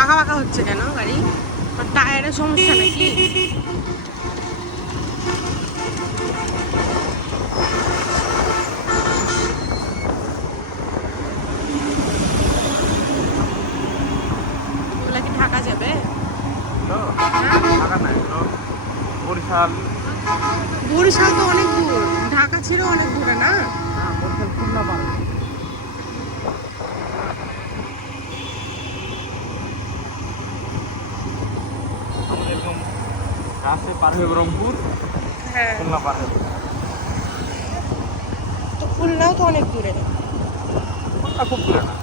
আঁকা বাঁকা হচ্ছে কেন গাড়ি? টায়ারের সমস্যা নাকি? এগুলা কি ঢাকা যাবে? বরিশাল। বরিশাল তো অনেক দূর, ঢাকা ছিল অনেক দূরে না? বরিশাল খুলনা পারে। এরকম রাস্তায় পার হয়ে রংপুর, হ্যাঁ, খুলনা পার হবে। তো খুলনাও তো অনেক দূরে, খুলনা খুব দূরে না,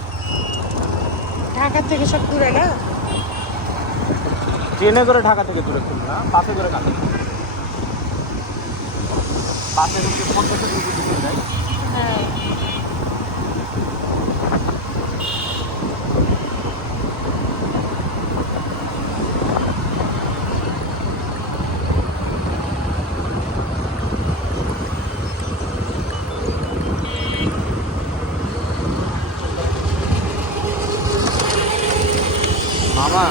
ঢাকার থেকে সব দূরে না? ট্রেনে করে ঢাকা থেকে দূরে খুলনা, বাসে করে কাছে। বাসে হচ্ছে 50 রুপি দূরে যায়। হ্যাঁ। মামা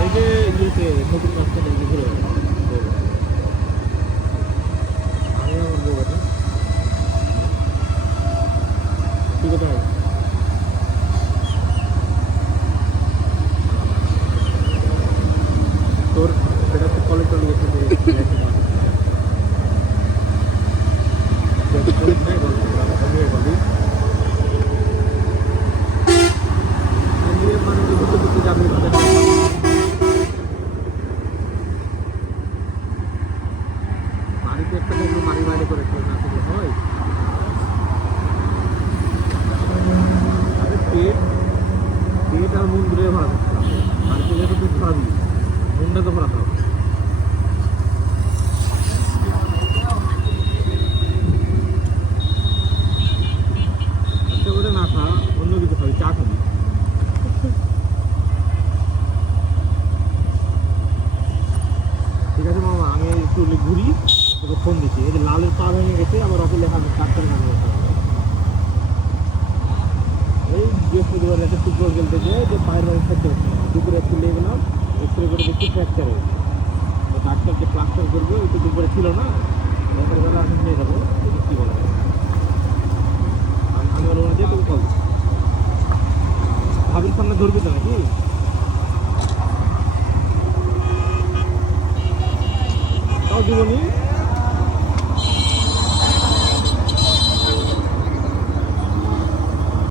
এই যে ইয়েতে নতুন রাস্তাটা ঘুরে আমি আমার বউটা কি কথা হয় তোর সেটা তো কলেজ চলে গেছে বাড়িতে একটা দেখলো বাড়ি বাইরে করে না থাকলে হয়। পেট পেট আর মন দূরে ভরা থাকতে হবে, বাড়িতে গেলে তো খাবি, মনটা তো ভরাতে হবে। আচ্ছা করে না খা, অন্য কিছু খাবি, চা খাবি। ঠিক আছে মামা, আমি একটু ঘুরি, তোকে ফোন দিচ্ছি। এই যে লালের পা ভেঙে গেছে, আবার অত লেখা ডাক্তার কাছে এই বৃহস্পতিবার একটা ফুটবল খেলতে গিয়ে যে পায়ের রঙ খেতে হচ্ছে, দুপুরে একটু লেগে গেলাম, এক্সরে করে দেখি ফ্র্যাকচার হয়েছে। তো ডাক্তার যে প্লাস্টার করবে ওই তো দুপুরে ছিল না, সকালবেলা আমি নিয়ে যাবো, কী বলা যায়। আমি ওর দিয়ে তোকে কল দিচ্ছি। ভাবির সামনে ধরবি তো নাকি? তাও জীবনী